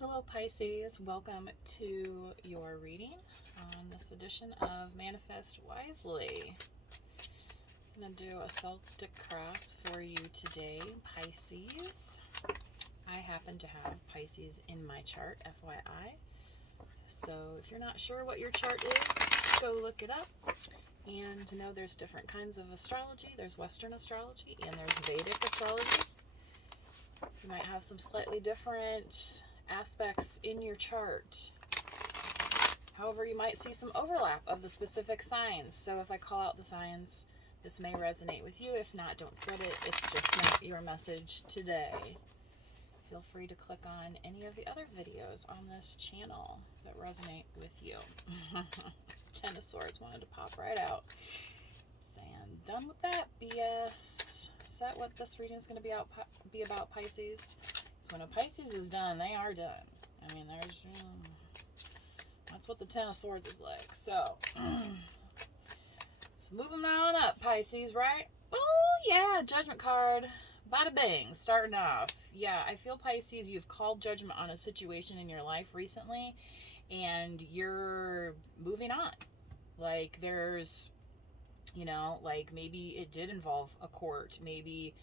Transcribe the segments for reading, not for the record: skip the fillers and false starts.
Hello Pisces, welcome to your reading on this edition of Manifest Wisely. I'm going to do a Celtic cross for you today, Pisces. I happen to have Pisces in my chart, FYI. So if you're not sure what your chart is, go look it up. And to know there's different kinds of astrology. There's Western astrology and there's Vedic astrology. You might have some slightly different aspects in your chart. However, you might see some overlap of the specific signs. So if I call out the signs, this may resonate with you. If not, don't sweat it. It's just not your message today. Feel free to click on any of the other videos on this channel that resonate with you. Ten of Swords wanted to pop right out. Saying, done with that BS. Is that what this reading is going to be about, Pisces? When a Pisces is done, they are done. I mean, that's what the Ten of Swords is like. So, let's move them on up, Pisces, right? Oh, yeah, Judgment card. Bada bing, starting off. Yeah, I feel, Pisces, you've called judgment on a situation in your life recently, and you're moving on. Like, there's, like maybe it did involve a court. Maybe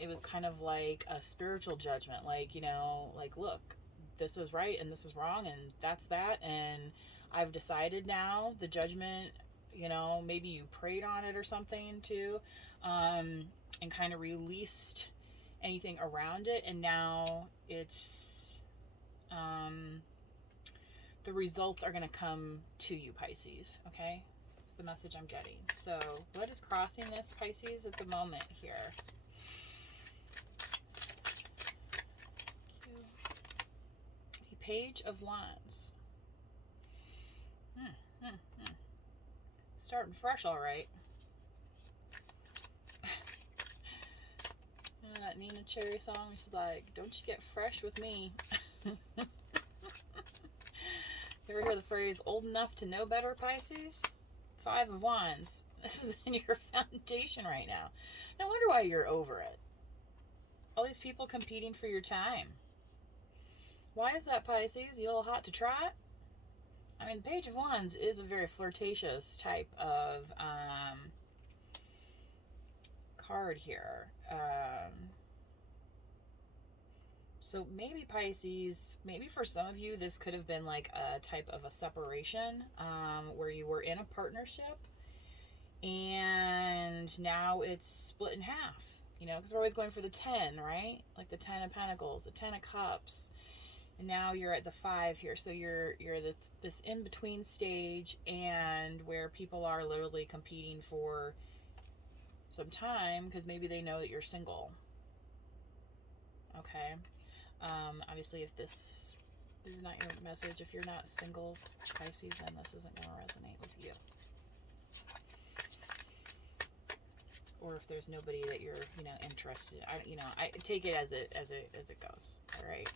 it was kind of like a spiritual judgment, like, like, look, this is right and this is wrong and that's that, and I've decided now. The judgment, maybe you prayed on it or something too, and kind of released anything around it, and now it's the results are going to come to you, Pisces. Okay, that's the message I'm getting. So what is crossing this, Pisces, at the moment here? Page of Wands. Starting fresh, all right. That Nina Cherry song, she's like, don't you get fresh with me. You ever hear the phrase, old enough to know better, Pisces? Five of Wands. This is in your foundation right now. No wonder why you're over it. All these people competing for your time. Why is that, Pisces? You a little hot to trot? I mean, the Page of Wands is a very flirtatious type of card here. So maybe, Pisces, maybe for some of you, this could have been like a type of a separation where you were in a partnership and now it's split in half, because we're always going for the 10, right? Like the 10 of Pentacles, the 10 of Cups. And now you're at the 5 here. So you're this in-between stage, and where people are literally competing for some time because maybe they know that you're single. Okay. Obviously, if this is not your message, if you're not single, Pisces, then this isn't going to resonate with you. Or if there's nobody that you're, interested in. I take it as it goes. All right.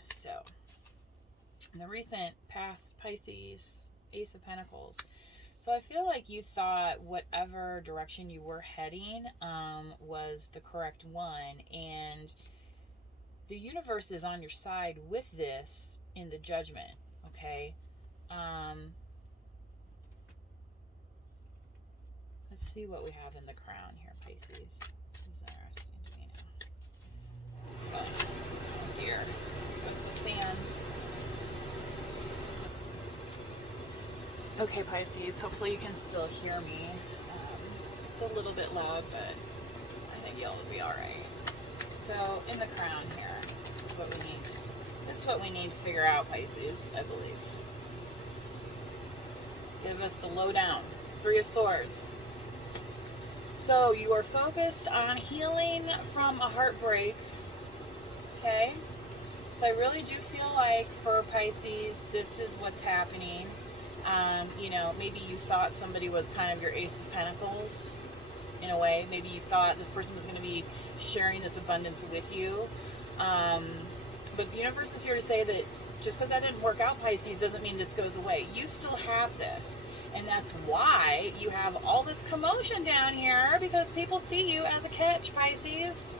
So, in the recent past, Pisces, Ace of Pentacles. So I feel like you thought whatever direction you were heading was the correct one, and the universe is on your side with this in the judgment. Okay. Let's see what we have in the crown here, Pisces. This is interesting to me now. Let's go. Oh dear. Let's go to the fan. Okay, Pisces. Hopefully you can still hear me. It's a little bit loud, but I think you'll be alright. So, in the crown here, this is what we need. This is what we need to figure out, Pisces, I believe. Give us the lowdown. 3 of Swords. So you are focused on healing from a heartbreak, okay? So I really do feel like for Pisces, this is what's happening. Maybe you thought somebody was kind of your Ace of Pentacles in a way. Maybe you thought this person was going to be sharing this abundance with you. But the universe is here to say that just because that didn't work out, Pisces, doesn't mean this goes away. You still have this. And that's why you have all this commotion down here, because people see you as a catch, Pisces.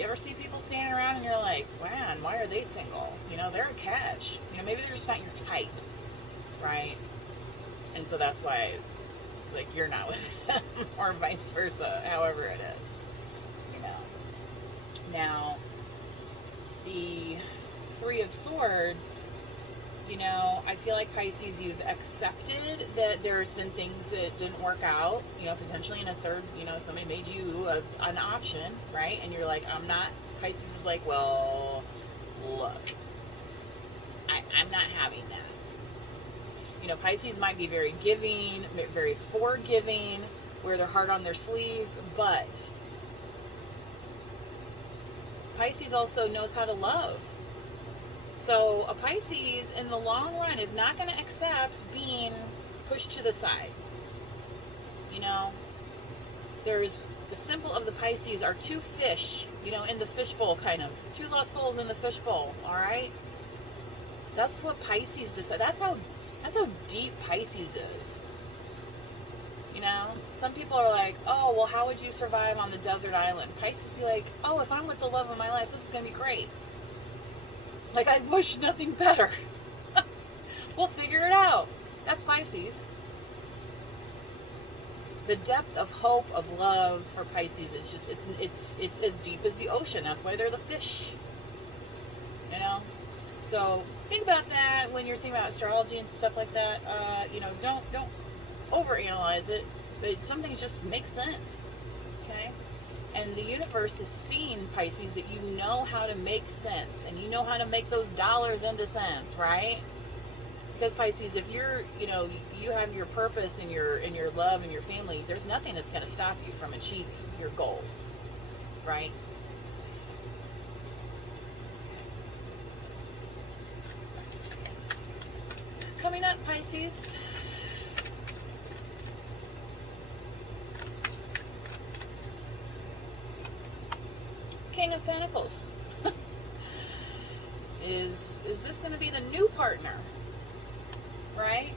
You ever see people standing around and you're like, man, why are they single? You know, they're a catch. You know, maybe they're just not your type, right? And so that's why, like, you're not with them, or vice versa, however it is, you know. Now, the Three of Swords, you know, I feel like Pisces, you've accepted that there's been things that didn't work out, you know, potentially in a third, you know, somebody made you an option, right? And you're like, I'm not, Pisces is like, well, look, I'm not having that. You know, Pisces might be very giving, very forgiving, wear their heart on their sleeve, but Pisces also knows how to love. So a Pisces in the long run is not going to accept being pushed to the side. You know, there's the symbol of the Pisces are two fish, you know, in the fishbowl, kind of. Two lost souls in the fishbowl, all right? That's what Pisces decide. That's how deep Pisces is. You know, some people are like, oh, well, how would you survive on the desert island? Pisces be like, oh, if I'm with the love of my life, this is going to be great. Like, I wish nothing better. We'll figure it out. That's Pisces. The depth of hope, of love for Pisces is just, it's as deep as the ocean. That's why they're the fish. You know? So, think about that when you're thinking about astrology and stuff like that. You know, don't overanalyze it, but some things just make sense. Okay? And the universe is seeing, Pisces, that you know how to make sense, and you know how to make those dollars into cents, right? Because Pisces, if you're, you know, you have your purpose and your love and your family, there's nothing that's going to stop you from achieving your goals, right? Coming up, Pisces. King of Pentacles. Is this going to be the new partner? Right?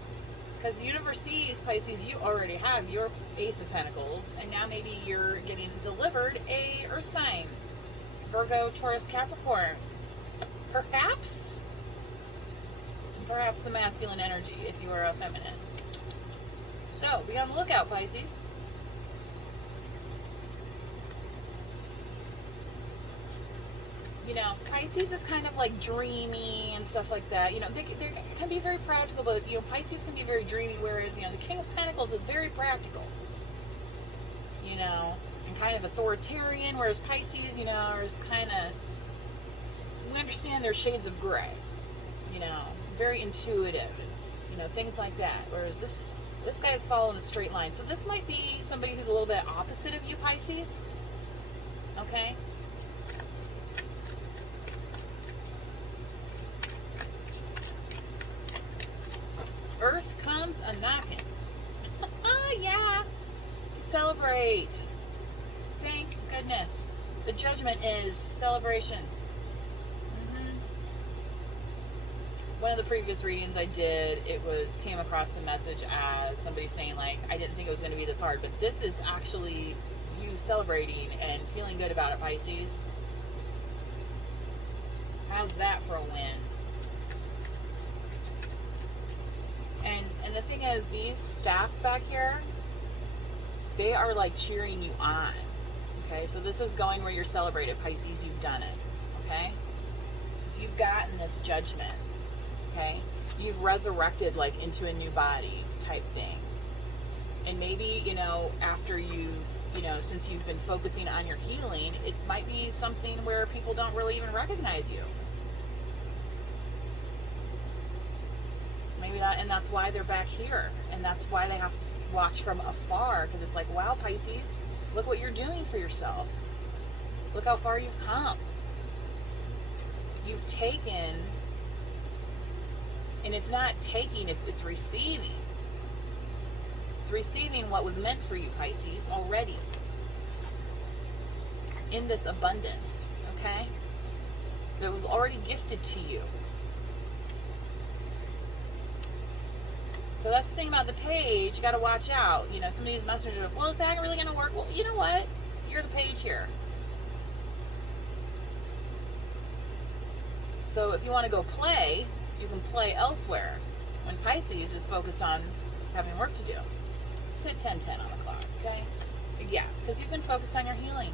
Because the universe sees, Pisces, you already have your Ace of Pentacles, and now maybe you're getting delivered a Earth sign. Virgo, Taurus, Capricorn. Perhaps the masculine energy if you are a feminine. So, be on the lookout, Pisces. You know, Pisces is kind of like dreamy and stuff like that. You know, they can be very practical, but, you know, Pisces can be very dreamy, whereas, you know, the King of Pentacles is very practical. You know, and kind of authoritarian, whereas Pisces, you know, is kind of, we understand there's shades of gray. You know, very intuitive, you know, things like that. Whereas this guy's following a straight line. So this might be somebody who's a little bit opposite of you, Pisces. Okay? Earth comes a knocking. Yeah. To celebrate. Thank goodness. The judgment is celebration. One of the previous readings I did, came across the message as somebody saying, like, I didn't think it was going to be this hard, but this is actually you celebrating and feeling good about it, Pisces. How's that for a win? And the thing is, these staffs back here, they are like cheering you on. Okay, so this is going where you're celebrated, Pisces. You've done it. Okay, because you've gotten this judgment. Okay, you've resurrected like into a new body type thing. And maybe, you know, after you've, you know, since you've been focusing on your healing, it might be something where people don't really even recognize you. Maybe that, and that's why they're back here. And that's why they have to watch from afar, because it's like, wow, Pisces, look what you're doing for yourself. Look how far you've come. You've taken, and it's not taking, it's receiving. It's receiving what was meant for you, Pisces, already. In this abundance, okay? That was already gifted to you. So that's the thing about the page. You got to watch out. You know, some of these messages are, well, is that really going to work? Well, you know what? You're the page here. So if you want to go play, you can play elsewhere. When Pisces is focused on having work to do. Let's hit 10:10 on the clock, okay? Yeah, because you've been focused on your healing.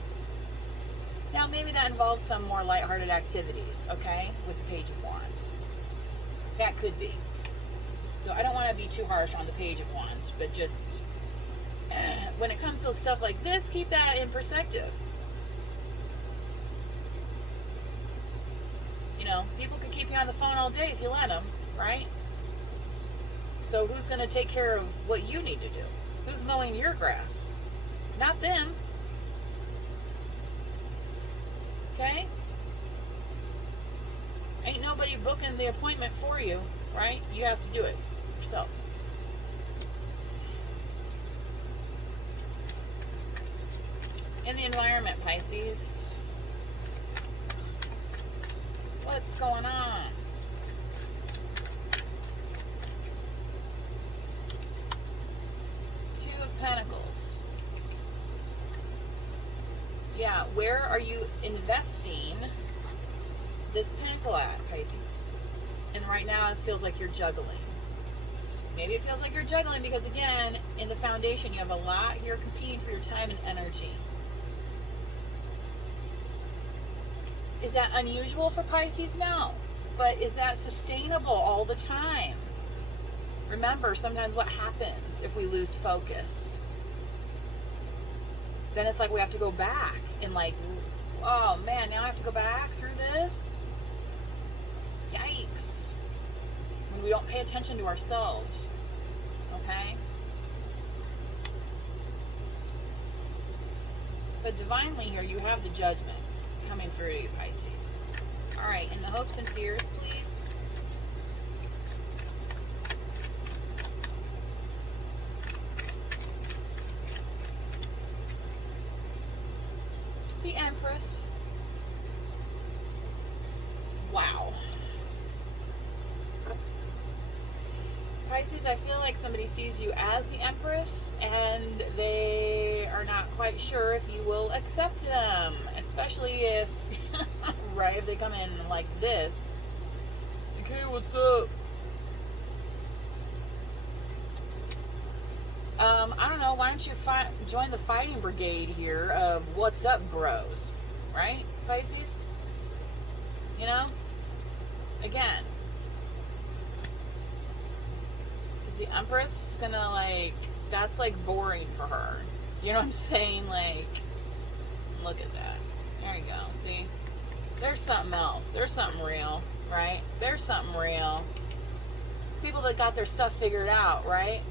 Now maybe that involves some more lighthearted activities, okay? With the Page of Wands. That could be. So I don't want to be too harsh on the Page of Wands, but just when it comes to stuff like this, keep that in perspective. You know, people could keep you on the phone all day if you let them, right? So who's going to take care of what you need to do? Who's mowing your grass? Not them. Okay? Ain't nobody booking the appointment for you, right? You have to do it yourself. In the environment, Pisces, what's going on? Two of Pentacles. Yeah, where are you investing this pentacle at, Pisces? And right now it feels like you're juggling. Maybe it feels like you're juggling because, again, in the foundation you have a lot here competing for your time and energy. Is that unusual for Pisces? No. But is that sustainable all the time? Remember, sometimes what happens if we lose focus? Then it's like we have to go back and like, oh man, now I have to go back through this? Yikes. When we don't pay attention to ourselves. Okay? But divinely here, you have the Judgment coming through to you, Pisces. Alright, and the hopes and fears, please. The Empress. Wow. Pisces, I feel like somebody sees you as the Empress and they are not quite sure if you will accept them. Especially if, right, if they come in like this. Okay, what's up? I don't know, why don't you join the fighting brigade here of what's up bros, right, Pisces? You know? Again. Is the Empress gonna, like, that's like boring for her. You know what I'm saying? Like, look at that. There you go, see? There's something else. There's something real, right? There's something real. People that got their stuff figured out, right?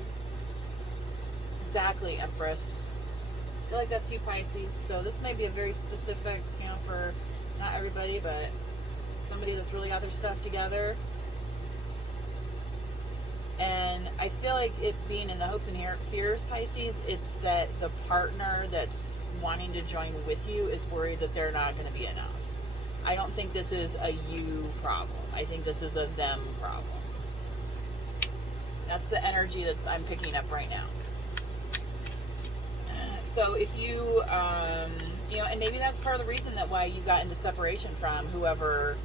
Exactly, Empress. I feel like that's you, Pisces. So this may be a very specific, you know, for not everybody, but somebody that's really got their stuff together. And I feel like it being in the hopes and fears, Pisces, it's that the partner that's wanting to join with you is worried that they're not going to be enough. I don't think this is a you problem. I think this is a them problem. That's the energy that's I'm picking up right now. So if you, you know, and maybe that's part of the reason that why you got into separation from whoever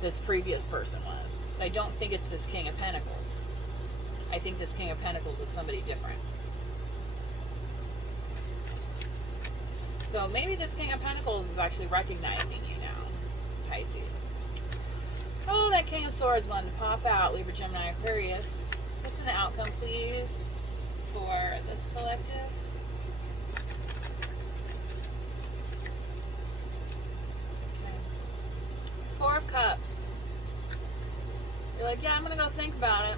this previous person was. Because I don't think it's this King of Pentacles. I think this King of Pentacles is somebody different. So maybe this King of Pentacles is actually recognizing you now, Pisces. Oh, that King of Swords wanted to pop out. Libra, Gemini, Aquarius. What's in the outcome, please, for this collective? Four of Cups. You're like, yeah, I'm going to go think about it.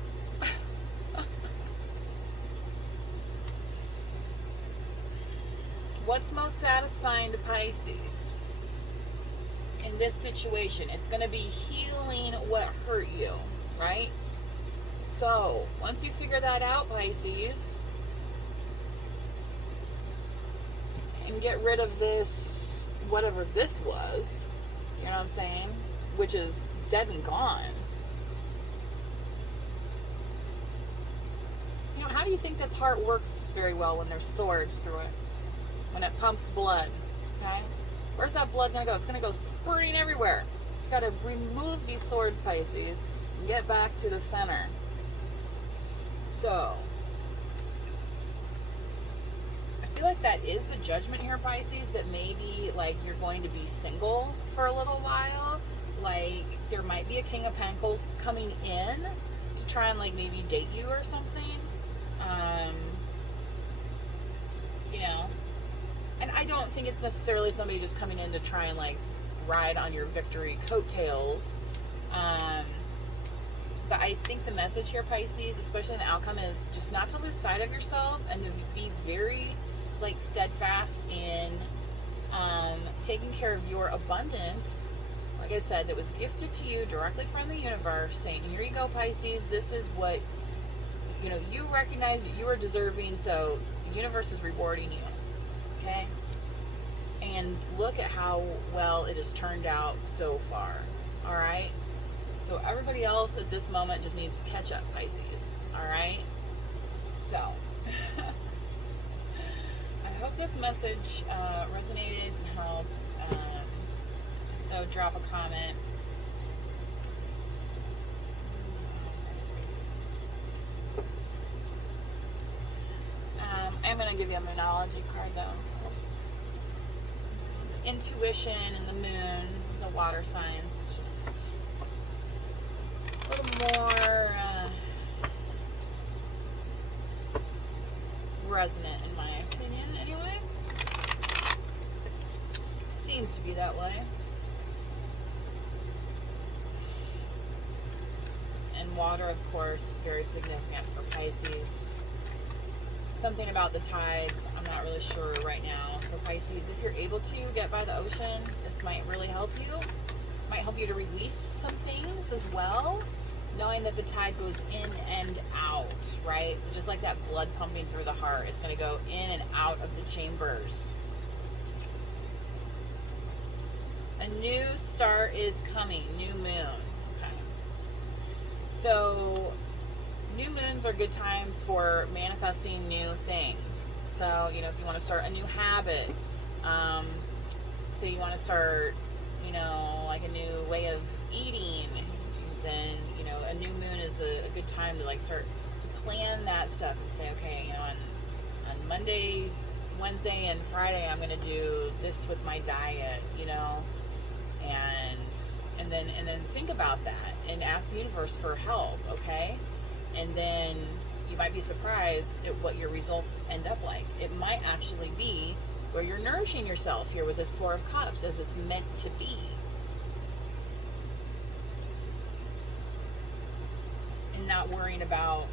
What's most satisfying to Pisces in this situation? It's going to be healing what hurt you, right? So, once you figure that out, Pisces, and get rid of this, whatever this was, you know what I'm saying? Which is dead and gone. You know, how do you think this heart works very well when there's swords through it? When it pumps blood, okay? Where's that blood going to go? It's going to go spurting everywhere. You got to remove these swords, Pisces, and get back to the center. So, I feel like that is the judgment here, Pisces, that maybe, like, you're going to be single for a little while. Like, there might be a King of Pentacles coming in to try and, like, maybe date you or something. You know, and I don't think it's necessarily somebody just coming in to try and, like, ride on your victory coattails. But I think the message here, Pisces, especially in the outcome, is just not to lose sight of yourself and to be very, like, steadfast in taking care of your abundance. Like I said, that was gifted to you directly from the universe, saying, here you go, Pisces, this is what, you know, you recognize that you are deserving, so the universe is rewarding you, okay? And look at how well it has turned out so far, all right? So everybody else at this moment just needs to catch up, Pisces, all right? So, I hope this message resonated and helped. If so, drop a comment. I'm going to give you a Moonology card, though. Intuition and the moon, the water signs, it's just a little more resonant in my opinion, anyway. Seems to be that way. And water, of course, very significant for Pisces. Something about the tides, I'm not really sure right now. So Pisces, if you're able to get by the ocean, this might really help you. Might help you to release some things as well, knowing that the tide goes in and out, right? So just like that blood pumping through the heart, it's going to go in and out of the chambers. A new start is coming, new moon. Okay. So new moons are good times for manifesting new things. So, you know, if you want to start a new habit, say you want to start, you know, like a new way of eating, then, you know, a new moon is a good time to, like, start to plan that stuff and say, okay, you know, on Monday, Wednesday, and Friday, I'm going to do this with my diet, you know, and then think about that and ask the universe for help, okay? And then you might be surprised at what your results end up like. It might actually be where you're nourishing yourself here with this Four of Cups as it's meant to be. And not worrying about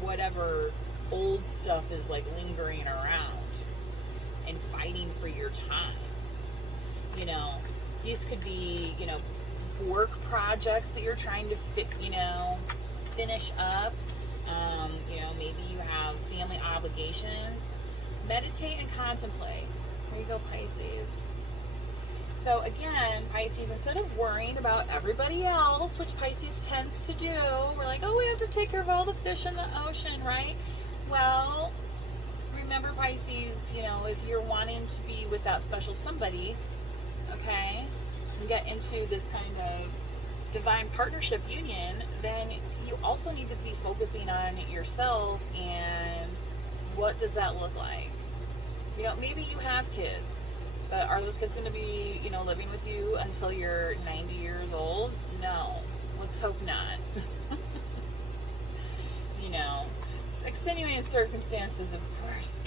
whatever old stuff is, like, lingering around and fighting for your time. You know, these could be, you know, work projects that you're trying to finish up. You know, maybe you have family obligations. Meditate and contemplate. There you go, Pisces. So again, Pisces, instead of worrying about everybody else, which Pisces tends to do, we're like, oh, we have to take care of all the fish in the ocean, right? Well, remember, Pisces, you know, if you're wanting to be with that special somebody, okay, and get into this kind of divine partnership union, then you also need to be focusing on yourself and what does that look like? You know, maybe you have kids, but are those kids going to be, you know, living with you until you're 90 years old? No. Let's hope not. You know, extenuating circumstances, of course.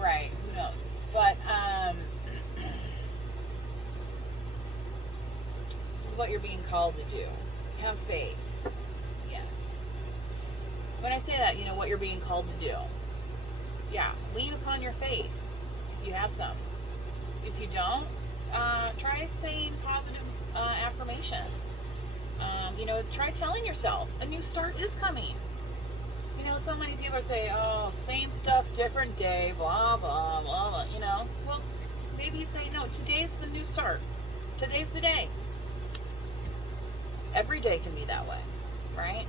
Right. Who knows? But, this is what you're being called to do. Have faith. Yes. When I say that, you know, what you're being called to do. Yeah, lean upon your faith if you have some. If you don't, try saying positive affirmations. You know, try telling yourself a new start is coming. You know, so many people say, oh, same stuff, different day, blah, blah, blah, blah, you know. Well, maybe you say, no, today's the new start. Today's the day. Every day can be that way, right?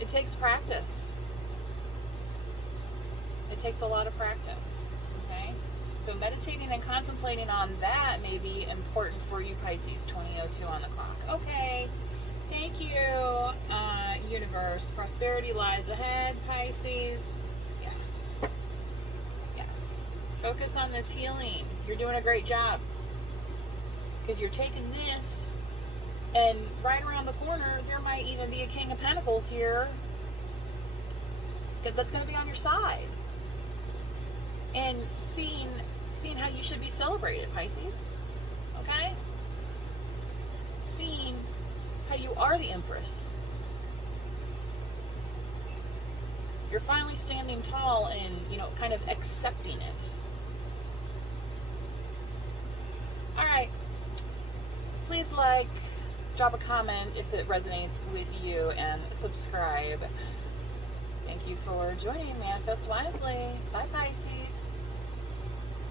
It takes practice. It takes a lot of practice, okay? So meditating and contemplating on that may be important for you, Pisces. 20:02 on the clock. Okay. Thank you, universe. Prosperity lies ahead, Pisces. Yes. Yes. Focus on this healing. You're doing a great job. Because you're taking this, and right around the corner, there might even be a King of Pentacles here that's going to be on your side. And seeing how you should be celebrated, Pisces. Okay? Seeing how you are the Empress. You're finally standing tall and, kind of accepting it. Alright. Please like, drop a comment if it resonates with you, and subscribe. Thank you for joining Manifest Wisely. Bye, Pisces.